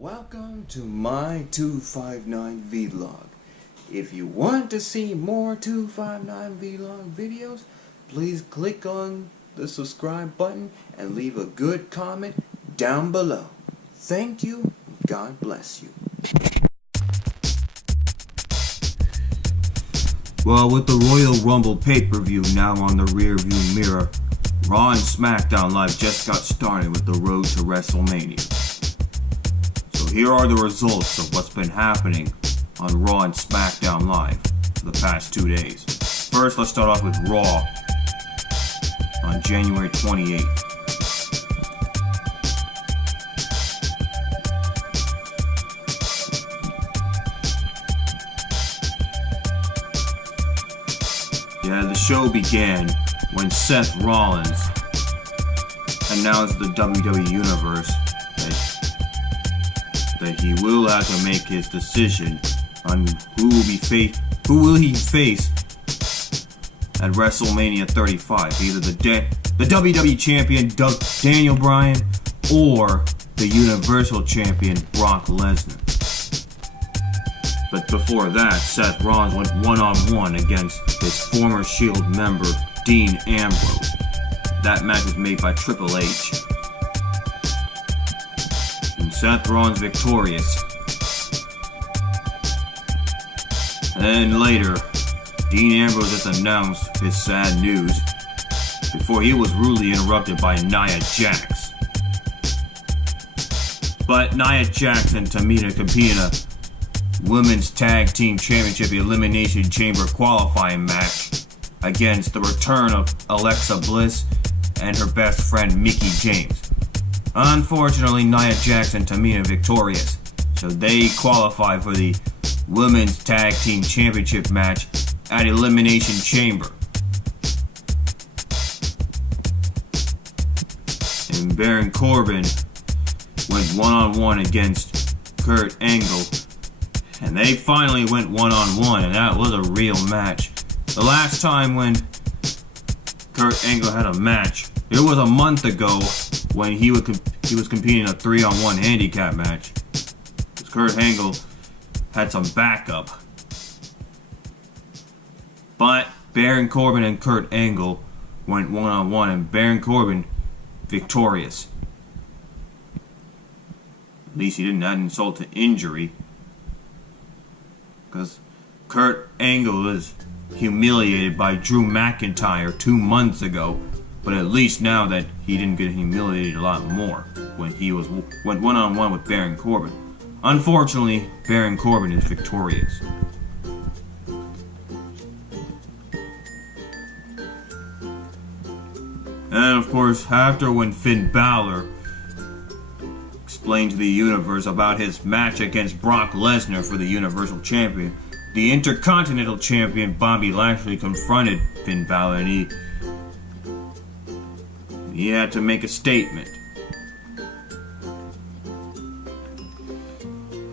Welcome to my 259 vlog. If you want to see more 259 vlog videos, please click on the subscribe button and leave a good comment down below. Thank you. God bless you. Well, with the Royal Rumble pay-per-view now on the rear-view mirror, Raw and Smackdown Live just got started with the road to WrestleMania. So here are the results of what's been happening on Raw and Smackdown Live for the past 2 days. First, let's start off with Raw on January 28th. Yeah, the show began when Seth Rollins announced the WWE Universe that he will have to make his decision on who will he face at WrestleMania 35, either the WWE Champion Daniel Bryan or the Universal Champion Brock Lesnar. But before that, Seth Rollins went one-on-one against his former Shield member, Dean Ambrose. That match was made by Triple H. And Seth Rollins victorious. And then later, Dean Ambrose just announced his sad news before he was rudely interrupted by Nia Jax. But Nia Jax and Tamina competed in a Women's Tag Team Championship Elimination Chamber qualifying match against the return of Alexa Bliss and her best friend Mickie James. Unfortunately, Nia Jax and Tamina victorious, so they qualify for the Women's Tag Team Championship match at Elimination Chamber. And Baron Corbin went one-on-one against Kurt Angle. And they finally went one-on-one, and that was a real match. The last time when Kurt Angle had a match, it was a month ago when he was competing in a 3-on-1 handicap match. Because Kurt Angle had some backup. But Baron Corbin and Kurt Angle went one-on-one, and Baron Corbin victorious. At least he didn't add insult to injury. Because Kurt Angle was humiliated by Drew McIntyre 2 months ago, but at least now that he didn't get humiliated a lot more when he went one-on-one with Baron Corbin. Unfortunately, Baron Corbin is victorious. And of course, after when Finn Balor explained to the universe about his match against Brock Lesnar for the Universal Champion, the Intercontinetal Champion Bobby Lashley confronted Finn Balor, and he had to make a statement.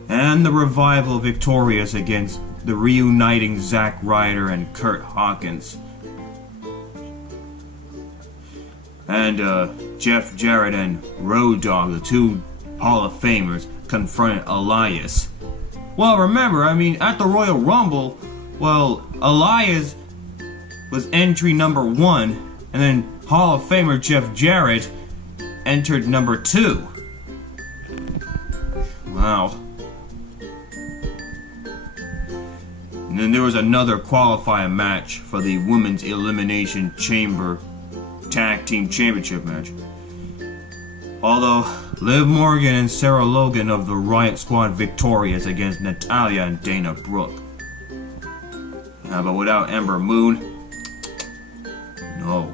And the Revival victorious against the reuniting Zack, Ryder and Curt Hawkins. And Jeff Jarrett and Road Dogg, the two Hall of Famers, confronted Elias. Well, remember, at the Royal Rumble, Elias was entry number 1, and then Hall of Famer Jeff Jarrett entered number 2. Wow. And then there was another qualifying match for the Women's Elimination Chamber Tag Team Championship match. Although Liv Morgan and Sarah Logan of the Riott Squad victorious against Natalya and Dana Brooke. Yeah, but without Ember Moon, no.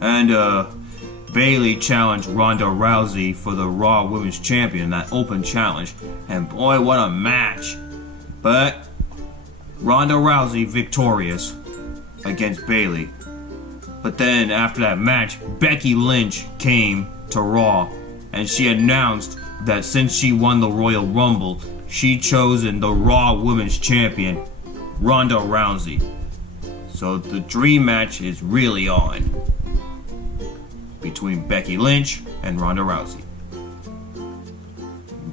And Bayley challenged Ronda Rousey for the Raw Women's Champion, that open challenge. And boy, what a match. But Ronda Rousey victorious against Bayley. But then after that match, Becky Lynch came to Raw, and she announced that since she won the Royal Rumble, she chosen the Raw Women's Champion, Ronda Rousey. So the dream match is really on. between Becky Lynch and Ronda Rousey.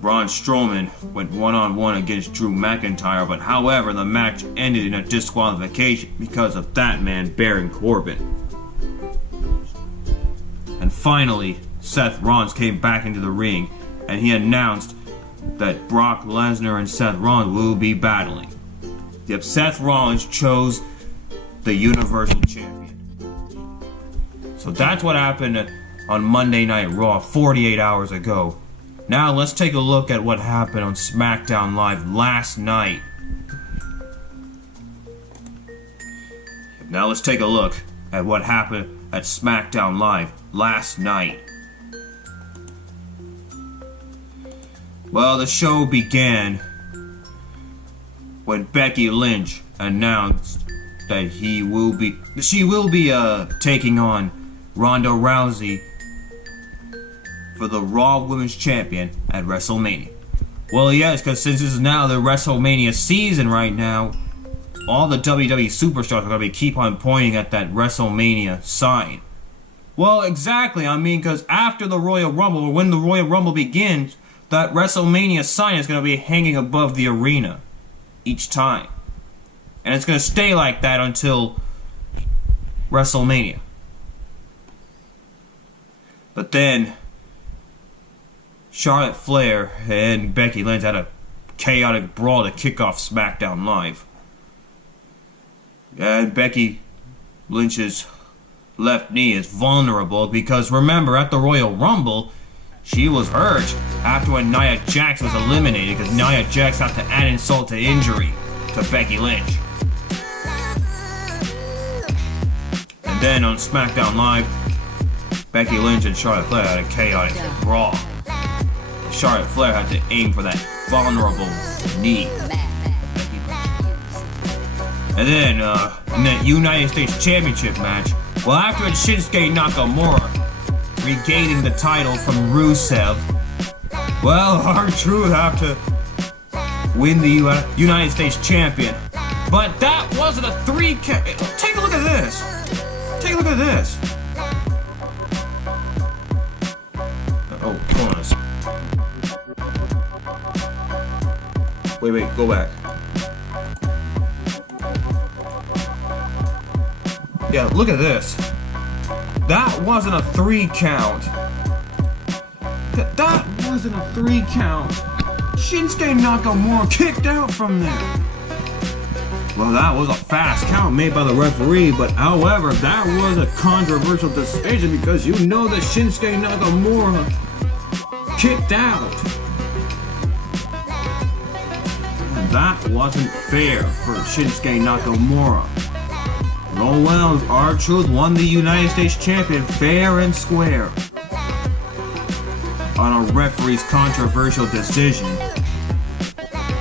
Braun Strowman went one-on-one against Drew McIntyre, but however, the match ended in a disqualification because of that man, Baron Corbin. And finally, Seth Rollins came back into the ring, and he announced that Brock Lesnar and Seth Rollins will be battling. Yep, Seth Rollins chose the Universal Champion. So that's what happened on Monday Night Raw 48 hours ago. Now let's take a look at what happened on SmackDown Live last night. Now let's take a look at what happened at SmackDown Live last night. Well, the show began when Becky Lynch announced that she will be taking on Ronda Rousey for the Raw Women's Champion at WrestleMania. Well, yes, because since this is now the WrestleMania season right now, all the WWE superstars are going to keep on pointing at that WrestleMania sign. Well, exactly. I mean, because after the Royal Rumble, or when the Royal Rumble begins, that WrestleMania sign is going to be hanging above the arena each time. And it's going to stay like that until WrestleMania. But then Charlotte Flair and Becky Lynch had a chaotic brawl to kick off SmackDown Live. And Becky Lynch's left knee is vulnerable because remember, at the Royal Rumble, she was hurt after when Nia Jax was eliminated because Nia Jax had to add insult to injury to Becky Lynch. And then on SmackDown Live, Becky Lynch and Charlotte Flair had a chaotic brawl. Charlotte Flair had to aim for that vulnerable knee. And then in that United States Championship match, well, after Shinsuke Nakamura regaining the title from Rusev, well, R-Truth have to win the United States Champion. But that wasn't a 3 count. Take a look at this. Take a look at this. Oh, hold on a second. Wait, go back. Yeah, look at this. That wasn't a 3 count. That wasn't a 3 count. Shinsuke Nakamura kicked out from there. Well, that was a fast count made by the referee, but however, that was a controversial decision because you know that Shinsuke Nakamura kicked out. And that wasn't fair for Shinsuke Nakamura. Oh well, R-Truth won the United States Champion fair and square on a referee's controversial decision.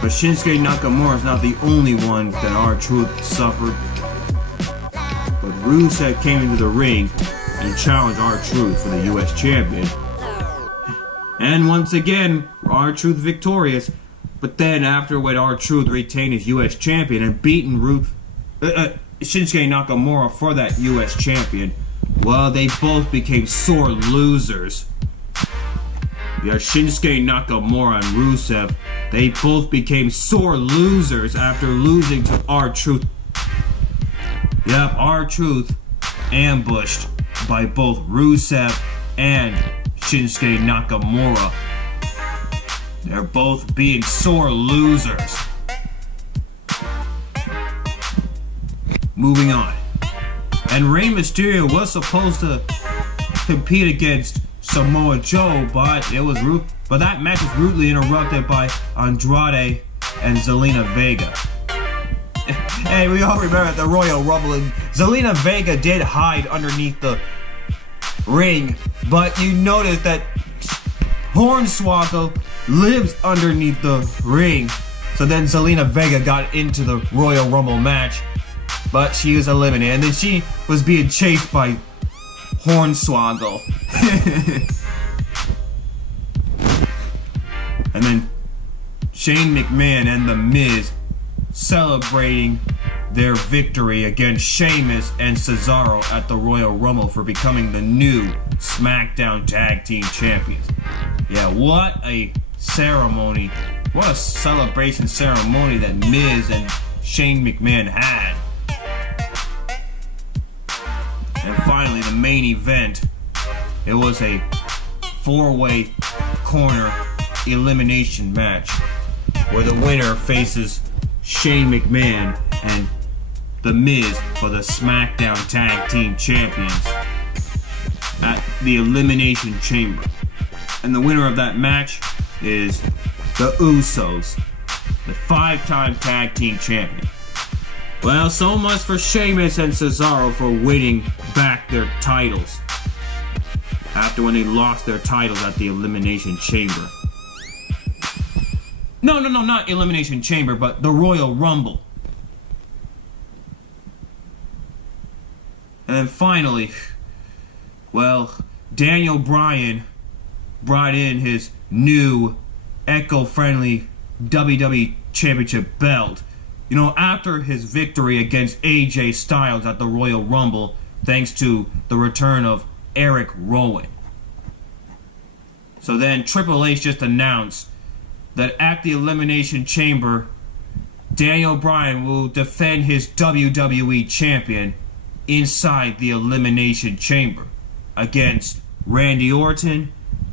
But Shinsuke Nakamura is not the only one that R-Truth suffered. But Rusev came into the ring and challenged R-Truth for the US Champion. And once again, R-Truth victorious. But then after when R-Truth retained his US Champion and beaten Shinsuke Nakamura for that US Champion, well, they both became sore losers. Yeah, Shinsuke Nakamura and Rusev, they both became sore losers after losing to R-Truth. Yep, R-Truth ambushed by both Rusev and Shinsuke Nakamura. They're both being sore losers. Moving on. And Rey Mysterio was supposed to compete against Samoa Joe, but that match was rudely interrupted by Andrade and Zelina Vega. Hey, we all remember at the Royal Rumble, and Zelina Vega did hide underneath the ring, but you notice that Hornswoggle lives underneath the ring. So then Zelina Vega got into the Royal Rumble match, but she was eliminated, and then she was being chased by Hornswoggle. And then Shane McMahon and The Miz celebrating their victory against Sheamus and Cesaro at the Royal Rumble for becoming the new SmackDown Tag Team Champions. Yeah, what a ceremony. What a celebration ceremony that Miz and Shane McMahon had. And finally, the main event. It was a 4-way corner elimination match where the winner faces Shane McMahon and The Miz for the SmackDown Tag Team Champions at the Elimination Chamber. And the winner of that match is the Usos, the 5-time Tag Team Champion. Well, so much for Sheamus and Cesaro for winning back their titles after when they lost their titles at the Elimination Chamber. No, not Elimination Chamber, but the Royal Rumble. And then finally, well, Daniel Bryan brought in his new eco-friendly WWE Championship belt. You know, after his victory against AJ Styles at the Royal Rumble, thanks to the return of Eric Rowan. So then Triple H just announced that at the Elimination Chamber, Daniel Bryan will defend his WWE Champion inside the Elimination Chamber against Randy Orton,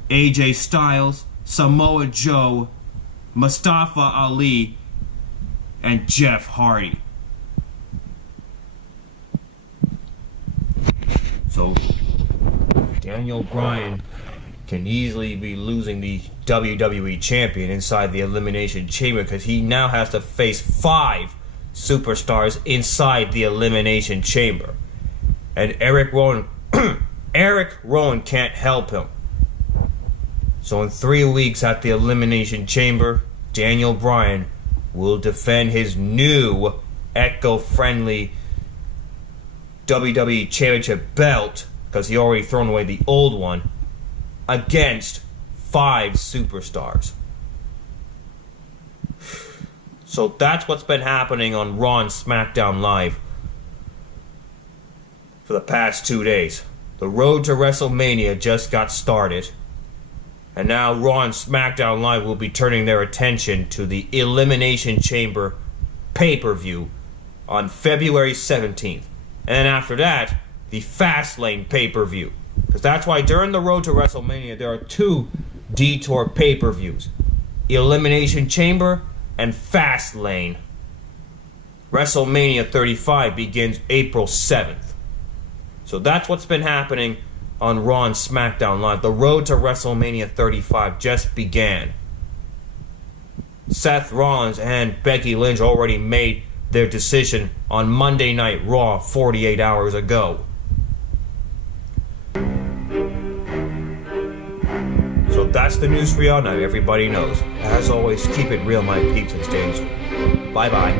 AJ Styles, Samoa Joe, Mustafa Ali, and Jeff Hardy. So Daniel Bryan can easily be losing the WWE Champion inside the Elimination Chamber because he now has to face 5 superstars inside the Elimination Chamber. And Eric Rowan can't help him. So in 3 weeks at the Elimination Chamber, Daniel Bryan will defend his new eco-friendly WWE Championship belt, because he already thrown away the old one, against 5 superstars. So that's what's been happening on Raw and Smackdown Live for the past 2 days. The road to WrestleMania just got started. And now Raw and SmackDown Live will be turning their attention to the Elimination Chamber pay-per-view on February 17th. And then after that, the Fastlane pay-per-view. Because that's why during the road to WrestleMania, there are 2 Detour pay-per-views. Elimination Chamber and Fastlane. WrestleMania 35 begins April 7th. So that's what's been happening on Raw and SmackDown Live. The road to WrestleMania 35 just began. Seth Rollins and Becky Lynch already made their decision on Monday Night Raw 48 hours ago. So that's the news for y'all now. Everybody knows. As always, keep it real, my peeps, and stay in school. Bye-bye.